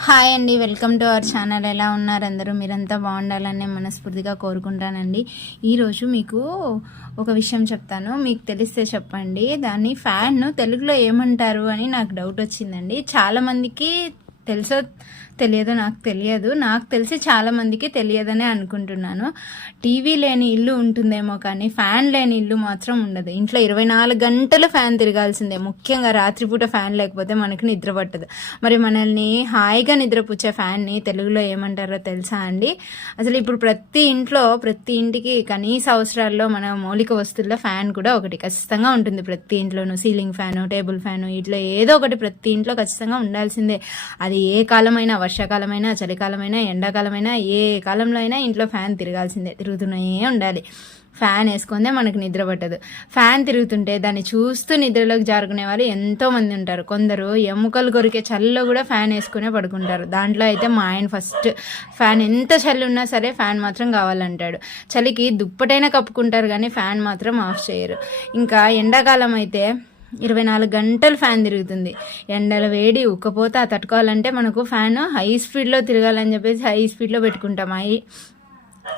Hi అండి welcome to our channel. ఎలా ఉన్నారు అందరూ? మీరంతా బాగుండాలని మనస్ఫూర్తిగా కోరుకుంటానండి. ఈరోజు మీకు ఒక విషయం చెప్తాను. మీకు తెలిస్తే చెప్పండి. దాన్ని ఫ్యాన్ను తెలుగులో ఏమంటారు అని నాకు డౌట్ వచ్చిందండి. చాలామందికి తెలుసో తెలియదో నాకు తెలియదు. నాకు తెలిసి చాలా మందికి తెలియదనే అనుకుంటున్నాను. టీవీ లేని ఇల్లు ఉంటుందేమో కానీ ఫ్యాన్ లేని ఇల్లు మాత్రం ఉండదు. ఇంట్లో ఇరవై నాలుగు గంటలు ఫ్యాన్ తిరగాల్సిందే. ముఖ్యంగా రాత్రిపూట ఫ్యాన్ లేకపోతే మనకి నిద్ర పట్టదు. మరి మనల్ని హాయిగా నిద్రపుచ్చే ఫ్యాన్ని తెలుగులో ఏమంటారో తెలుసా అండి? అసలు ఇప్పుడు ప్రతి ఇంట్లో ప్రతి ఇంటికి కనీస అవసరాల్లో మన మౌలిక వస్తువుల్లో ఫ్యాన్ కూడా ఒకటి ఖచ్చితంగా ఉంటుంది ప్రతి ఇంట్లోనూ. సీలింగ్ ఫ్యాను టేబుల్ ఫ్యాను ఇట్లా ఏదో ఒకటి ప్రతి ఇంట్లో ఖచ్చితంగా ఉండాల్సిందే. అది ఏ కాలమైనా వర్షాకాలమైనా చలికాలమైనా ఎండాకాలమైనా ఏ కాలంలో అయినా ఇంట్లో ఫ్యాన్ తిరగాల్సిందే తిరుగుతూనే ఉండాలి. ఫ్యాన్ వేసుకుందే మనకు నిద్ర పట్టదు. ఫ్యాన్ తిరుగుతుంటే దాన్ని చూస్తూ నిద్రలోకి జారుకునే వాళ్ళు ఎంతోమంది ఉంటారు. కొందరు ఎముకలు కొరికే చలిలో కూడా ఫ్యాన్ వేసుకునే పడుకుంటారు. దాంట్లో అయితే మా ఆయన ఫస్ట్ ఫ్యాన్ ఎంత చలి ఉన్నా సరే ఫ్యాన్ మాత్రం కావాలంటాడు. చలికి దుప్పటైనా కప్పుకుంటారు కానీ ఫ్యాన్ మాత్రం ఆఫ్ చేయరు. ఇంకా ఎండాకాలం అయితే ఇరవై నాలుగు గంటలు ఫ్యాన్ తిరుగుతుంది. ఎండల వేడి ఉక్కపోతే ఆ తట్టుకోవాలంటే మనకు ఫ్యాన్ హై స్పీడ్లో తిరగాలని చెప్పేసి హై స్పీడ్లో పెట్టుకుంటాం. అవి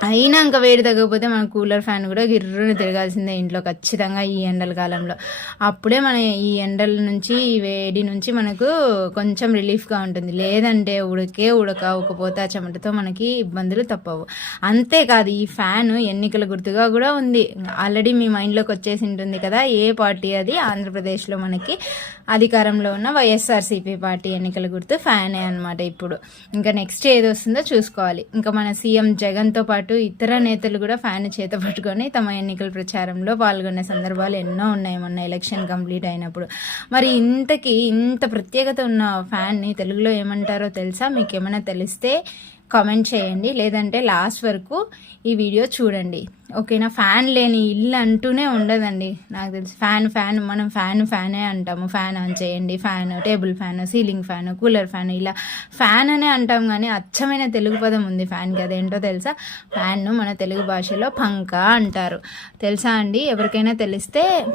అయినా ఇంకా వేడి తగ్గకపోతే మన కూలర్ ఫ్యాన్ కూడా గిర్రుని తిరగాల్సిందే ఇంట్లో ఖచ్చితంగా ఈ ఎండల కాలంలో. అప్పుడే మన ఈ ఎండల నుంచి ఈ వేడి నుంచి మనకు కొంచెం రిలీఫ్గా ఉంటుంది. లేదంటే ఉడకే ఉడక ఉకపోతే ఆ చెమటతో మనకి ఇబ్బందులు తప్పవు. అంతేకాదు ఈ ఫ్యాన్ ఎన్నికల గుర్తుగా కూడా ఉంది. ఆల్రెడీ మీ మైండ్లోకి వచ్చేసి ఉంటుంది కదా ఏ పార్టీ అది? ఆంధ్రప్రదేశ్లో మనకి అధికారంలో ఉన్న వైఎస్ఆర్సీపీ పార్టీ ఎన్నికల గుర్తు ఫ్యానే అనమాట ఇప్పుడు. ఇంకా నెక్స్ట్ ఏది వస్తుందో చూసుకోవాలి. ఇంకా మన సీఎం జగన్తో పాటు పాటు ఇతర నేతలు కూడా ఫ్యాన్ చేత పట్టుకొని తమ ఎన్నికల ప్రచారంలో పాల్గొనే సందర్భాలు ఎన్నో ఉన్నాయి మొన్న ఎలక్షన్ కంప్లీట్ అయినప్పుడు. మరి ఇంతకీ ఇంత ప్రత్యేకత ఉన్న ఫ్యాన్ని తెలుగులో ఏమంటారో తెలుసా? మీకు ఏమైనా తెలిస్తే కామెంట్ చేయండి. లేదంటే లాస్ట్ వరకు ఈ వీడియో చూడండి. ఓకేనా? ఫ్యాన్ లేని ఇల్లు అంటూనే ఉండదండి. నాకు తెలిసి. ఫ్యాన్ ఫ్యాన్ మనం ఫ్యాన్ ఫ్యానే అంటాము. ఫ్యాన్ ఆన్ చేయండి. Fan table fan ceiling fan cooler fan ఇలా ఫ్యాన్ అనే అంటాం కానీ అచ్చమైన తెలుగు పదం ఉంది ఫ్యాన్కి అదేంటో తెలుసా? ఫ్యాన్ను మన తెలుగు భాషలో పంక అంటారు. తెలుసా అండి? ఎవరికైనా తెలిస్తే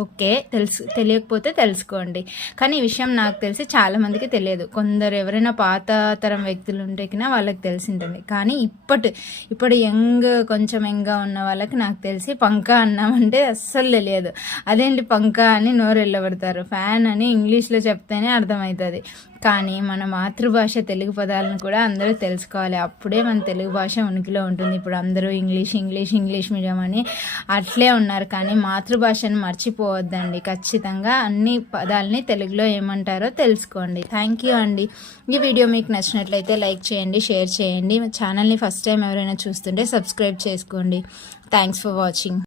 ఓకే తెలుసు తెలియకపోతే తెలుసుకోండి. కానీ ఈ విషయం నాకు తెలిసి చాలామందికి తెలియదు. కొందరు ఎవరైనా పాత తరం వ్యక్తులు ఉంటేకినా వాళ్ళకి తెలిసి ఉంటుంది కానీ ఇప్పటి ఇప్పుడు యంగ్ కొంచెం యంగ్గా ఉన్న వాళ్ళకి నాకు తెలిసి పంక అన్నామంటే అస్సలు తెలియదు. అదేంటి పంక అని నోరు వెళ్ళబడతారు ఫ్యాన్ అని ఇంగ్లీష్లో చెప్తేనే అర్థమవుతుంది. కానీ మన మాతృభాష తెలుగు పదాలను కూడా అందరూ తెలుసుకోవాలి. అప్పుడే మన తెలుగు భాష ఉనికిలో ఉంటుంది. ఇప్పుడు అందరూ ఇంగ్లీష్ ఇంగ్లీష్ ఇంగ్లీష్ మీడియం అని అట్లే ఉన్నారు. కానీ మాతృభాషను మర్చిపోవద్దండి. ఖచ్చితంగా అన్ని పదాలని తెలుగులో ఏమంటారో తెలుసుకోండి. థ్యాంక్ యూ అండి. ఈ వీడియో మీకు నచ్చినట్లయితే లైక్ చేయండి షేర్ చేయండి. ఛానల్ని ఫస్ట్ టైం ఎవరైనా చూస్తుంటే సబ్స్క్రైబ్ చేసుకోండి. Thanks for watching